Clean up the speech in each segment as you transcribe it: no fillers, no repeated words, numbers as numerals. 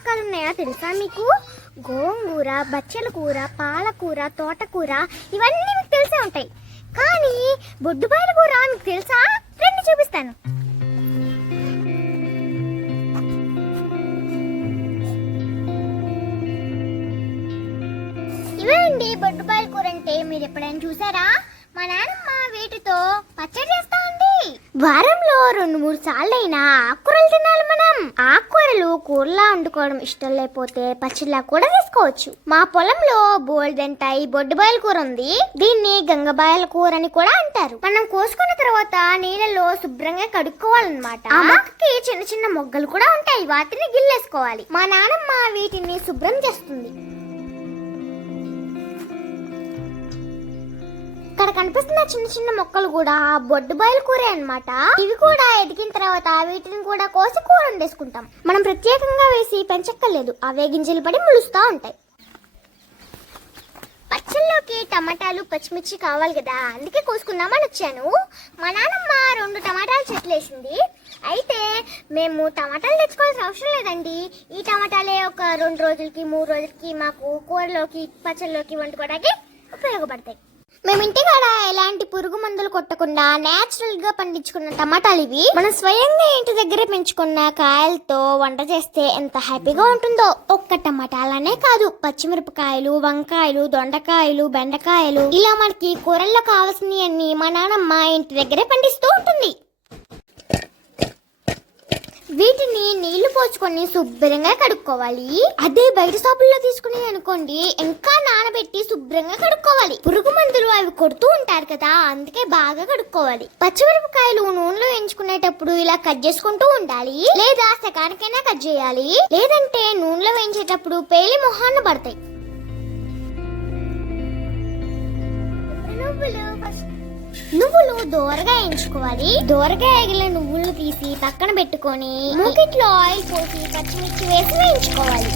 రకాలు ఉన్నాయో తెలుసా మీకు? గోంగూర, బచ్చల కూర, పాలకూర, తోటకూర ఇవన్నీ మీకు తెలిసే ఉంటాయి. కానీ బొడ్డుబాయల కూర మీకు తెలుసా? రండి చూపిస్తాను. ఇవే అండి బొడ్డుబాయల కూర అంటే. మీరు ఎప్పుడైనా చూసారా? మా నాన్నమ్మ వీటితో పచ్చడి చేస్తా ఉంది. వారంలో 2-3 సార్లైనా ఆకుకూరలు తినాలి మనం. ఆకుకూరలు కూరలా వండుకోవడం ఇష్టం లేకపోతే పచ్చడిలా కూడా తీసుకోవచ్చు. మా పొలంలో బోల్డంటాయి బొడ్డుబాయల కూర ఉంది. దీన్ని గంగబాయల కూర అని కూడా అంటారు. మనం కోసుకున్న తర్వాత నీళ్ళలో శుభ్రంగా కడుక్కోవాలన్నమాట. ఆ మొక్కకి చిన్న చిన్న మొగ్గలు కూడా ఉంటాయి, వాటిని గిల్లేసుకోవాలి. మా నాన్నమ్మ వీటిని శుభ్రం చేస్తుంది. ఇక్కడ కనిపిస్తున్న చిన్న చిన్న మొక్కలు కూడా బొడ్డుబాయల కూర అన్నమాట. ఇవి కూడా ఎదిగిన తర్వాత వీటిని కూడా కోసి కూర వండేసుకుంటాం. మనం ప్రత్యేకంగా వేసి పెంచక్కర్లేదు, అవే గింజలు పడి ములుస్తూ ఉంటాయి. పచ్చళ్ళలోకి టమాటాలు పచ్చిమిర్చి కావాలి కదా, అందుకే కోసుకుందామని వచ్చాను. మా నాన్నమ్మ 2 టమాటాల చెట్లు వేసింది. అయితే మేము టమాటాలు తెచ్చుకోవాల్సిన అవసరం లేదండి. ఈ టమాటాలే ఒక 2 రోజులకి 3 రోజులకి మాకు కూరలోకి పచ్చళ్ళలోకి వండుకోవడానికి ఉపయోగపడతాయి. మేము ఇంటికాడ ఎలాంటి పురుగు మందులు కొట్టకుండా నేచురల్ గా పండించుకున్న టమాటాలు ఇవి. మనం స్వయంగా ఇంటి దగ్గరే పెంచుకున్న కాయలతో వంట చేస్తే ఎంత హ్యాపీగా ఉంటుందో. ఒక్క టమాటాలనే కాదు, పచ్చిమిరపకాయలు, వంకాయలు, దొండకాయలు, బెండకాయలు ఇలా మనకి కూరల్లో కావాల్సినవి అన్ని మా నాన్నమ్మ ఇంటి దగ్గరే పండిస్తూ ఉంటుంది. వీటిని నీళ్లు పోసుకొని శుభ్రంగా కడుక్కోవాలి. అదే బయట షాపుల్లో తీసుకుని అనుకోండి, ఇంకా నానబెట్టి శుభ్రంగా కడుక్కోవాలి. పురుగు మందులు అవి కొడుతూ ఉంటారు కదా, అందుకే బాగా కడుక్కోవాలి. పచ్చిమిరపకాయలు నూనెలో వేయించుకునేటప్పుడు ఇలా కట్ చేసుకుంటూ ఉండాలి, లేదా సకానికైనా కట్ చేయాలి. లేదంటే నూనెలో వేయించేటప్పుడు పేలి మొహాన పడతాయి. నువ్వులు దోరగా వేయించుకోవాలి. దోరగా ఎగిలిన నువ్వులు తీసి పక్కన పెట్టుకొని మూకిట్లో ఆయిల్ పోసి పచ్చిమిర్చి వేసి వేయించుకోవాలి.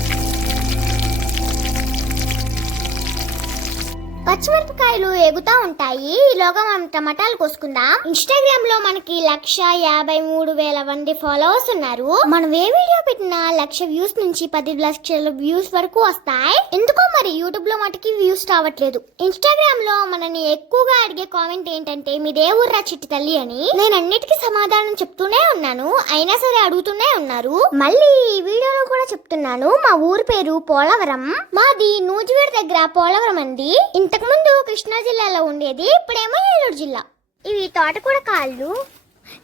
పచ్చిమిరపకాయలు ఎగుతా ఉంటాయి. ఈలోగా మనం టమాటాలు కోసుకుందాం. ఇన్స్టాగ్రామ్ లో మనకి 1,53,000 మంది ఫాలోవర్స్ ఉన్నారు. మనం ఏ వీడియో పెట్టినా 1,00,000 వ్యూస్ నుంచి 10 లక్షల వ్యూస్ వరకు వస్తాయి. ఎందుకో మరి యూట్యూబ్ లో మటుకి వ్యూస్ రావట్లేదు. ఇన్స్టాగ్రామ్ లో మనని ఎక్కువగా అడిగే కామెంట్ ఏంటంటే మీదే ఊర్రా చిట్టి తల్లి అని. నేను అన్నిటికీ సమాధానం చెప్తూనే ఉన్నాను, అయినా సరే అడుగుతూనే ఉన్నారు. మళ్ళీ ఈ వీడియోలో కూడా చెప్తున్నాను, మా ఊరు పేరు పోలవరం. మాది నూజివీడు దగ్గర పోలవరం అండి. ఇంతకు ముందు కృష్ణా జిల్లాలో ఉండేది, ఇప్పుడేమో ఏలూరు జిల్లా. ఇవి తోటకూర కాళ్ళు.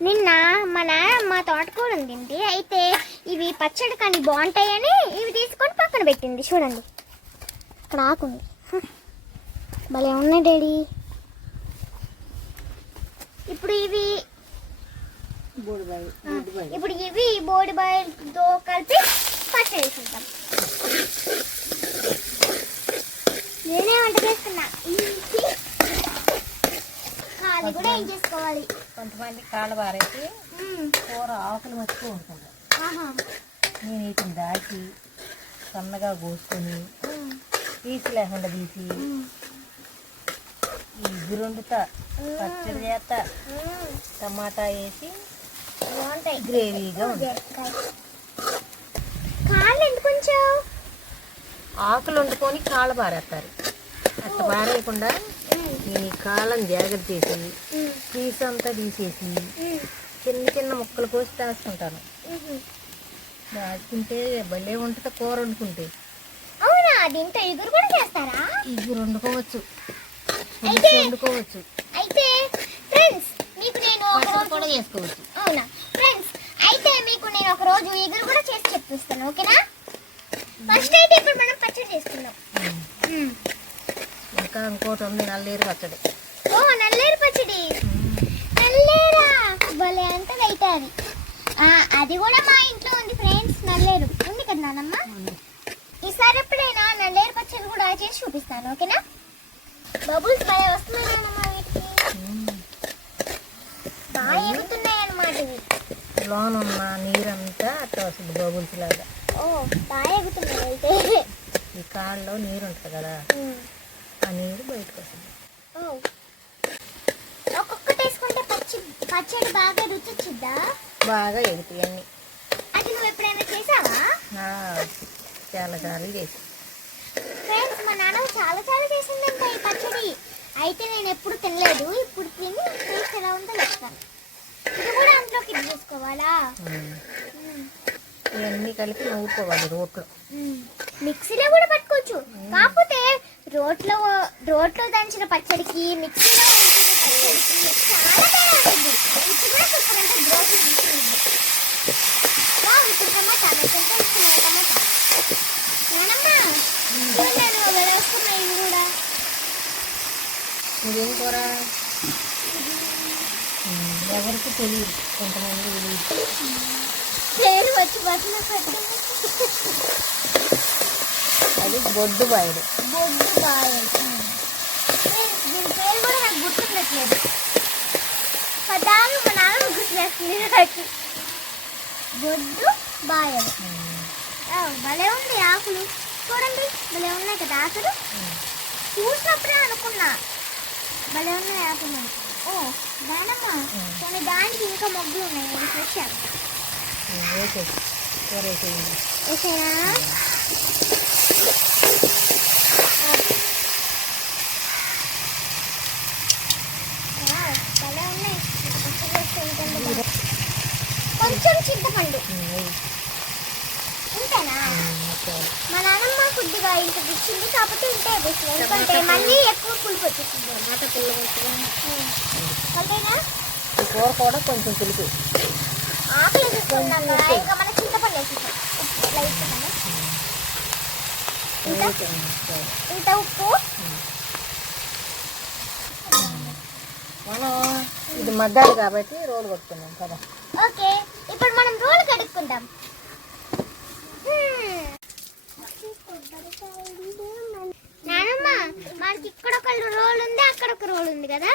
నిన్న మా నాన్నమ్మ తోటకూర ఉండింది. అయితే ఇవి పచ్చడి కానీ బాగుంటాయని ఇవి తీసుకొని పక్కన పెట్టింది. చూడండి ఇక్కడ ఆకుంది, భలే ఉన్నాయి డాడీ. ఇప్పుడు ఇవి బోడిబాయలతో కలిపి పచ్చడి వేసుకుంటాం. నేనే వంట చేస్తున్నా. కాళ్ళు కూడా ఏం చేసుకోవాలి. కొంతమంది కాళ్ళ బారేసి కూర ఆకులు మర్చిపో ఉంటుంటారు. నేను వీటిని దాచి సన్నగా కోసుకొని పీసు లేకుండా తీసి ఇగురు వండుతా, పచ్చడి చేస్తా, టమాటా వేసి బాగుంటాయి, గ్రేవీగా ఉంటాయి. కాళ్ళు ఎందుకు కొంచెం ఆకులు వండుకొని కాళ్ళ బారేస్తారు. అట్లా బారేయకుండా ఈ కాళ్ళని జాగ్రత్త చేసి పీసు అంతా తీసేసి చిన్న చిన్న ముక్కలు కోసి దాచుకుంటాను. దాచుకుంటే భలే ఉంటుంది కూర వండుకుంటే. అవునా, దీంతో ఇగురు కూడా చేస్తారా? ఇగురు వండుకోవచ్చు, వండుకోవచ్చు. అయితే ఫ్రెండ్స్ మీకు నేను కూడా చేసుకోవచ్చు. అవునా ఫ్రెండ్స్, అయితే మీకు నేను ఒక రోజు ఇగురు కూడా చేసి చెప్పిస్తాను, ఓకేనా? ఫస్ట్ అయితే ఇప్పుడు మనం పచ్చడి చేసుకుందాం. ఇంకా ఇంకోటి ఉంది, నల్లేరు పచ్చడి. ఓ నల్లేరు పచ్చడి, నల్లేరా భలే అంటది. అయితే అది కూడా మా ఇంట్లో ఉంది ఫ్రెండ్స్. నల్లేరు ఉంది కదా నాన్నమ్మ. ఈసారి ఎప్పుడైనా నల్లేరు పచ్చడి కూడా చేసి చూపిస్తాను, ఓకేనా? బబుల్స్ భలే వస్తున్నాయి నాన్నమ్మ, వీటికి బాగా ఎగుతున్నాయి అన్నమాట. ఇవి లోన్ ఉన్న నీరంతా అట్లా వస్తుంది బబుల్స్ లాగా. ఓ బాగా ఎగుతున్నాయి. అయితే ఈ కాళ్ళలో నీరు ఉంటుంది కదా, ఆ నీరు బయటకు వస్తుంది. ఒక్కొక్కటి వేసుకుంటే పచ్చడి బాగా రుచి వచ్చిద్దా? బాగా ఎగుతాయి అన్ని. అది నువ్వు ఎప్పుడైనా చేసావా? చాలా సార్లు చేసి. ఫ్రెండ్స్ మా నాన్న చాలా చాలా చేసిందంట ఈ పచ్చడి. అయితే నేను ఎప్పుడు తినలేదు, ఇప్పుడు తిని టేస్ట్ ఎలా ఉందో చెప్తాను. ఇది కూడా అందులోకి ఇది చేసుకోవాలా? ఇవన్నీ కలిపి నూరుకోవాలి రోట్లో. మిక్సీలో కూడా పట్టుకోవచ్చు, కాకపోతే రోట్లో దంచిన పచ్చడికి మిక్సీలో దంచిన పచ్చడికి చాలా తేడా ఉంటుంది. రుచి కూడా సూపర్ అంటే రోట్లో దంచింది. ఇప్పుడు టమాటా టమాటా నానమ్మా నేను వేసుకున్నా. ఇది కూడా ఇదేం కూర ఎవరికి తెలియదు, కొంతమంది తెలియదు. పేరు వచ్చి బట్టలు అది బొడ్డు బాయలు. బొడ్డు బాయలు. దీని పేరు కూడా నాకు గుర్తుండట్లేదు. పదాలు మా నాన్న గుర్తులేస్తుంది నాకు. బొడ్డు బాయలు. భలే ఉంది ఆకులు చూడండి, భలే ఉన్నాయి కదా ఆకులు. చూసినప్పుడే అనుకున్నా భలే ఉన్నాయి ఆకులు. ఓ దానమ్మ కానీ దానికి ఇంకా మొగ్గులు ఉన్నాయి. ఫ్రెష్ వేసేనా? భలే ఉన్నాయి. కొంచెం చింతపండు ఇంతేనా? మా నాన్నమ్మ కొద్దిగా ఇంత ఇచ్చింది, కాకపోతే ఇంతే వేసింది. ఎందుకంటే మళ్ళీ ఎక్కువ పులుపు వచ్చేసింది అన్నమాట. అంతేనా? ఈ కూర కూడా కొంచెం పులుపు. ఆకలి చూసుకున్నాం కదా, ఇంకా మన చింతపండు వేసేసాం. ఇంత ఉప్పు. మనం ఇది మగ్గాలి కాబట్టి రోలు కొట్టుకున్నాం కదా. ఓకే, ఇప్పుడు మనం రోలు కడుక్కుందాం. నానమ్మ మనకి ఇక్కడ ఒక రోల్ ఉంది, అక్కడ ఒక రోల్ ఉంది కదా.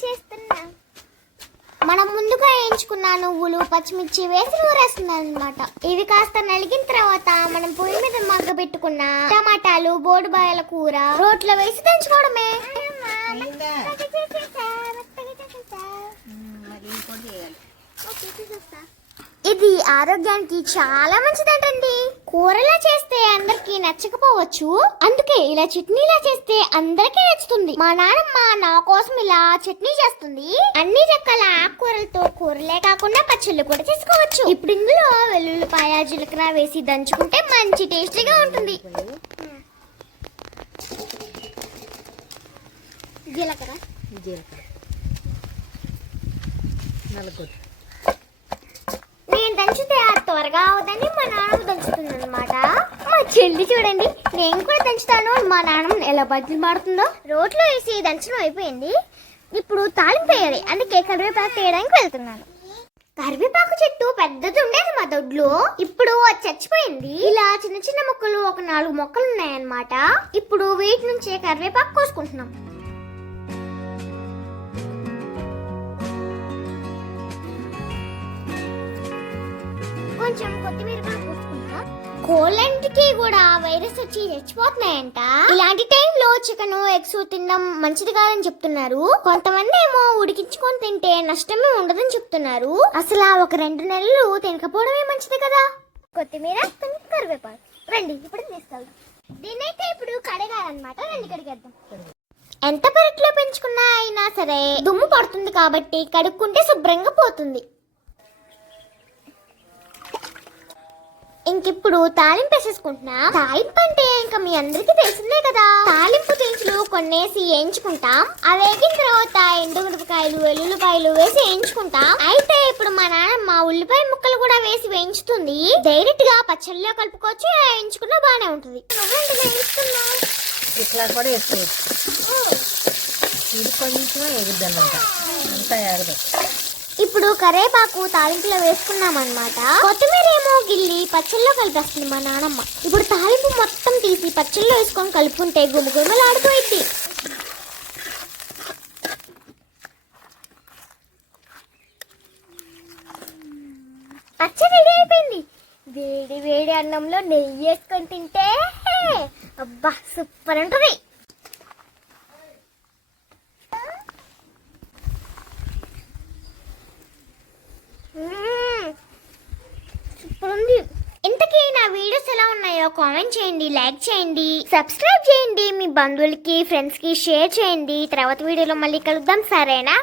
చేస్తున్నా. మనం ముందుగా వేయించుకున్న నువ్వులు పచ్చిమిర్చి వేసి నూరేస్తున్నాం అనమాట. ఇవి కాస్త నలిగిన తర్వాత మనం పొయ్యి మీద మగ్గ పెట్టుకున్న టమాటాలు బోడుబాయల కూర రోట్లో వేసి దంచుకోవడమే. ఇది ఆరోగ్యానికి చాలా మంచిదంటండి. కూరలా చేస్తే అందరికి నచ్చకపోవచ్చు, అందుకే ఇలా చట్నీలా చేస్తే అందరికీ నచ్చుతుంది. మా నాన్నమ్మ నా కోసం ఇలా చట్నీ చేస్తుంది. అన్ని రకాల ఆకుకూరలతో కూరలే కాకుండా పచ్చళ్ళు కూడా చేసుకోవచ్చు. ఇప్పుడు ఇందులో వెల్లుల్లిపాయ జీలకర్ర వేసి దంచుకుంటే మంచి టేస్టీగా ఉంటుంది. జీలకర్ర నలుగురు నేను దంచితే త్వరగా అవదని మా నాన్నమ్మ దంచుతుంది అనమాట. మా చెల్లి చూడండి, నేను కూడా దంచుతాను. మా నాన్నమ్మ ఎలా బట్టలు మారుతుందో. రోట్లో వేసి దంచడం అయిపోయింది. ఇప్పుడు తాలింపు వేయాలి, అందుకే కరివేపాకు వేయడానికి వెళ్తున్నాను. కరివేపాకు చెట్టు పెద్దది ఉండేది మా దొడ్లో, ఇప్పుడు అది చచ్చిపోయింది. ఇలా చిన్న చిన్న మొక్కలు ఒక 4 మొక్కలు ఉన్నాయన్నమాట. ఇప్పుడు వీటి నుంచే కరివేపాకు కోసుకుంటున్నాం. కొంచెం కొత్తిమీర కూడా పోసుకుంటా. కోళ్ళంటికి కూడా వైరస్ వచ్చి చచ్చిపోతున్నాయంట. ఇలాంటి టైంలో చికెన్ ఎగ్స్ తినడం మంచిది కాదని చెప్తున్నారు. కొంతమంది ఏమో ఉడికించుకొని తింటే నష్టమే ఉండదని చెప్తున్నారు. అసలు ఒక 2 నెలలు తినకపోవడమే మంచిది కదా. కొత్తిమీర కరివేపాకు రండి ఇప్పుడు తీసుకెళ్దాం. దీన్నైతే ఇప్పుడు కడగాలన్నమాట. రండి కడిగేద్దాం. ఎంత పెరట్లో పెంచుకున్నా అయినా సరే దుమ్ము పడుతుంది కాబట్టి కడుక్కుంటే శుభ్రంగా పోతుంది. ఇంకిప్పుడు తాలింపు వేసేసుకుంటున్నా. తాలింపు అంటే ఇంకా మీ అందరికీ తెలిసిందే కదా. తాలింపు దినుసులు కొన్నేసి వేయించుకుంటాం. అవి వేగిన తర్వాత ఎండుమిరపకాయలు వెల్లుల్లిపాయలు వేసి వేయించుకుంటాం. అయితే ఇప్పుడు మా నాన్నమ్మ ఉల్లిపాయ ముక్కలు కూడా వేసి వేయించుతుంది. డైరెక్ట్ గా పచ్చళ్ళలో కలుపుకోవచ్చు, వేయించుకున్నా బానే ఉంటుంది. ఇట్లా కూడా వేసుకోవచ్చు. ఇది కొంచెం ఎగుద్దన్నమాట, అంతా ఎగదు. ఇప్పుడు కరేపాకు తాలింపులో వేసుకున్నాం అన్నమాట. కొత్తిమీర ఏమో గిల్లి పచ్చళ్ళలో కలిపేస్తుంది మా నాన్నమ్మ. ఇప్పుడు తాలింపు మొత్తం తీసి పచ్చళ్ళలో వేసుకొని కలుపుకుంటే గుమగుమలాడిపోయింది. పచ్చడి రెడీ అయిపోయింది. వేడి వేడి అన్నంలో నెయ్యి వేసుకొని తింటే అబ్బా సూపర్ ఉంటుంది. సూపర్ ఉంది. ఇంతకీ నా వీడియోస్ ఎలా ఉన్నాయో కామెంట్ చేయండి, లైక్ చేయండి, సబ్స్క్రైబ్ చేయండి, మీ బంధువులకి ఫ్రెండ్స్ కి షేర్ చేయండి. తర్వాత వీడియోలో మళ్ళీ కలుద్దాం, సరేనా?